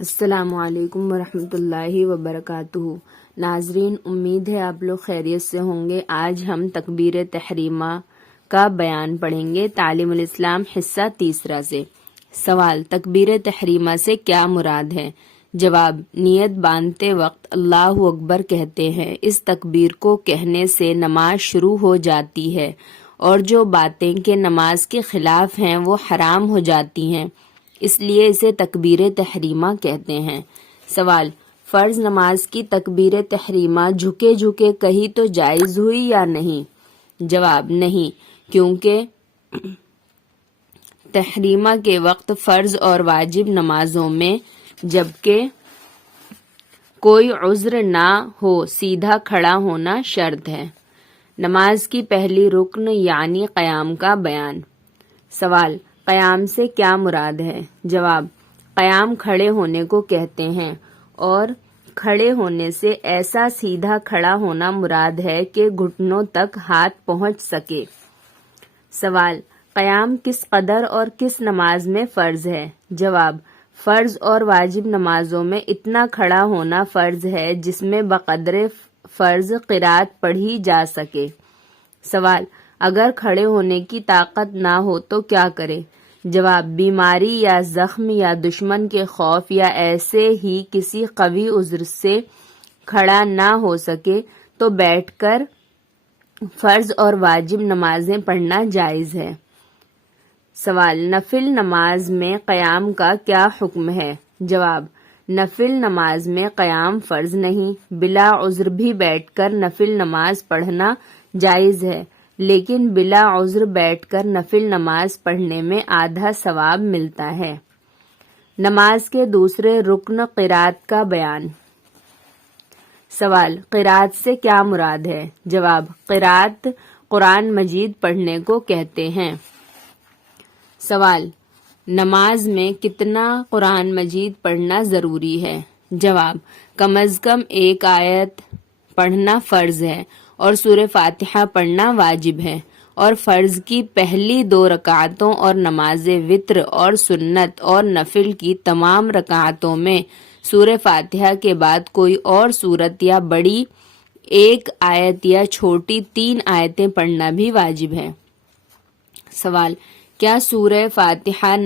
السلام علیکم ورحمۃ اللہ وبرکاتہ۔ ناظرین، امید ہے آپ لوگ خیریت سے ہوں گے۔ آج ہم تکبیر تحریمہ کا بیان پڑھیں گے تعلیم الاسلام حصہ تیسرا سے۔ سوال: تکبیر تحریمہ سے کیا مراد ہے؟ جواب: نیت باندھتے وقت اللہ اکبر کہتے ہیں۔ اس تکبیر کو کہنے سے نماز شروع ہو جاتی ہے اور جو باتیں کہ نماز کے خلاف ہیں وہ حرام ہو جاتی ہیں، اس لیے اسے تکبیر تحریمہ کہتے ہیں۔ سوال: فرض نماز کی تکبیر تحریمہ جھکے جھکے کہی تو جائز ہوئی یا نہیں؟ جواب: نہیں، کیونکہ تحریمہ کے وقت فرض اور واجب نمازوں میں جبکہ کوئی عذر نہ ہو سیدھا کھڑا ہونا شرط ہے۔ نماز کی پہلی رکن یعنی قیام کا بیان۔ سوال: قیام سے کیا مراد ہے؟ جواب: قیام کھڑے ہونے کو کہتے ہیں اور کھڑے ہونے سے ایسا سیدھا کھڑا ہونا مراد ہے کہ گھٹنوں تک ہاتھ پہنچ سکے۔ سوال: قیام کس قدر اور کس نماز میں فرض ہے؟ جواب: فرض اور واجب نمازوں میں اتنا کھڑا ہونا فرض ہے جس میں بقدر فرض قرات پڑھی جا سکے۔ سوال: اگر کھڑے ہونے کی طاقت نہ ہو تو کیا کرے؟ جواب: بیماری یا زخم یا دشمن کے خوف یا ایسے ہی کسی قوی عذر سے کھڑا نہ ہو سکے تو بیٹھ کر فرض اور واجب نمازیں پڑھنا جائز ہے۔ سوال: نفل نماز میں قیام کا کیا حکم ہے؟ جواب: نفل نماز میں قیام فرض نہیں، بلا عذر بھی بیٹھ کر نفل نماز پڑھنا جائز ہے، لیکن بلا عذر بیٹھ کر نفل نماز پڑھنے میں آدھا ثواب ملتا ہے۔ نماز کے دوسرے رکن قرات کا بیان۔ سوال: قرات سے کیا مراد ہے؟ جواب: قرات قرآن مجید پڑھنے کو کہتے ہیں۔ سوال: نماز میں کتنا قرآن مجید پڑھنا ضروری ہے؟ جواب: کم از کم ایک آیت پڑھنا فرض ہے اور سورہ فاتحہ پڑھنا واجب ہے، اور فرض کی پہلی 2 رکعتوں اور نماز وتر اور سنت اور نفل کی تمام رکعتوں میں سورہ فاتحہ کے بعد کوئی اور سورت یا بڑی 1 آیت یا چھوٹی 3 آیتیں پڑھنا بھی واجب ہے۔ سوال: کیا سورہ فاتحہ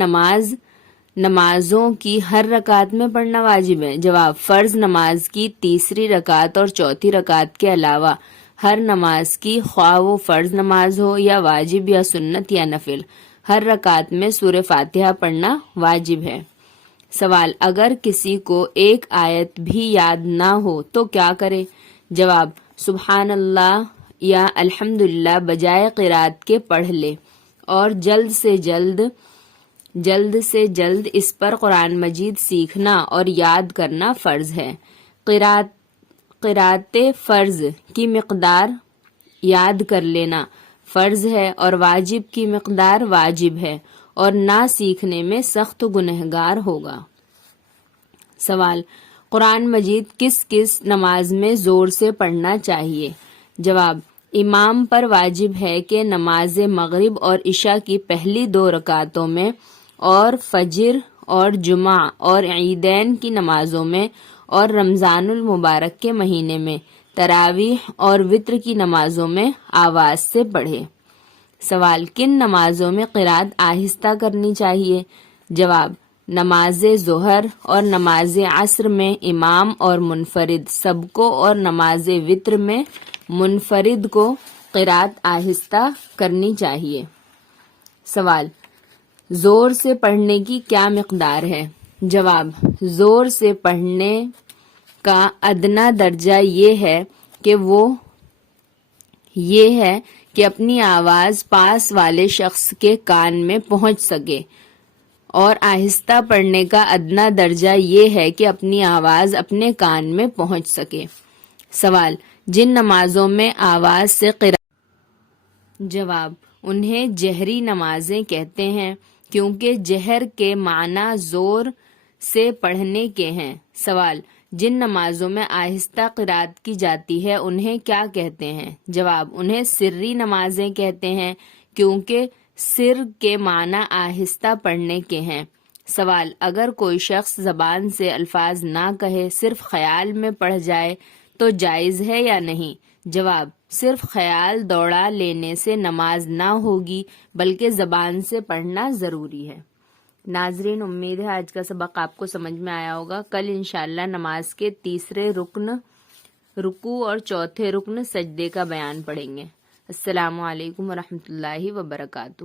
نمازوں کی ہر رکعت میں پڑھنا واجب ہے؟ جواب: فرض نماز کی تیسری رکعت اور چوتھی رکعت کے علاوہ ہر نماز کی، خواہ وہ فرض نماز ہو یا واجب یا سنت یا نفل، ہر رکعت میں سورہ فاتحہ پڑھنا واجب ہے۔ سوال: اگر کسی کو 1 آیت بھی یاد نہ ہو تو کیا کرے؟ جواب: سبحان اللہ یا الحمدللہ بجائے قرات کے پڑھ لے اور جلد سے جلد اس پر قرآن مجید سیکھنا اور یاد کرنا فرض ہے۔ قرات فرض کی مقدار یاد کر لینا فرض ہے اور واجب کی مقدار واجب ہے، اور نہ سیکھنے میں سخت گنہگار ہوگا۔ سوال: قرآن مجید کس کس نماز میں زور سے پڑھنا چاہیے؟ جواب: امام پر واجب ہے کہ نماز مغرب اور عشاء کی پہلی 2 رکعتوں میں اور فجر اور جمعہ اور عیدین کی نمازوں میں اور رمضان المبارک کے مہینے میں تراویح اور وتر کی نمازوں میں آواز سے پڑھے۔ سوال: کن نمازوں میں قرات آہستہ کرنی چاہیے؟ جواب: نماز ظہر اور نماز عصر میں امام اور منفرد سب کو، اور نماز وتر میں منفرد کو قرات آہستہ کرنی چاہیے۔ سوال: زور سے پڑھنے کی کیا مقدار ہے؟ جواب: زور سے پڑھنے کا ادنا درجہ یہ ہے کہ اپنی آواز پاس والے شخص کے کان میں پہنچ سکے، اور آہستہ پڑھنے کا ادنا درجہ یہ ہے کہ اپنی آواز اپنے کان میں پہنچ سکے۔ سوال: جن نمازوں میں آواز سے قرات، جواب: انہیں جہری نمازیں کہتے ہیں کیونکہ جہر کے معنی زور سے پڑھنے کے ہیں۔ سوال: جن نمازوں میں آہستہ قرات کی جاتی ہے انہیں کیا کہتے ہیں؟ جواب: انہیں سری نمازیں کہتے ہیں کیونکہ سر کے معنی آہستہ پڑھنے کے ہیں۔ سوال، اگر کوئی شخص زبان سے الفاظ نہ کہے، صرف خیال میں پڑھ جائے تو جائز ہے یا نہیں؟ جواب، صرف خیال دوڑا لینے سے نماز نہ ہوگی بلکہ زبان سے پڑھنا ضروری ہے۔ ناظرین، امید ہے آج کا سبق آپ کو سمجھ میں آیا ہوگا۔ کل انشاءاللہ نماز کے تیسرے رکن رکوع اور چوتھے رکن سجدے کا بیان پڑھیں گے۔ السلام علیکم ورحمۃ اللہ وبرکاتہ۔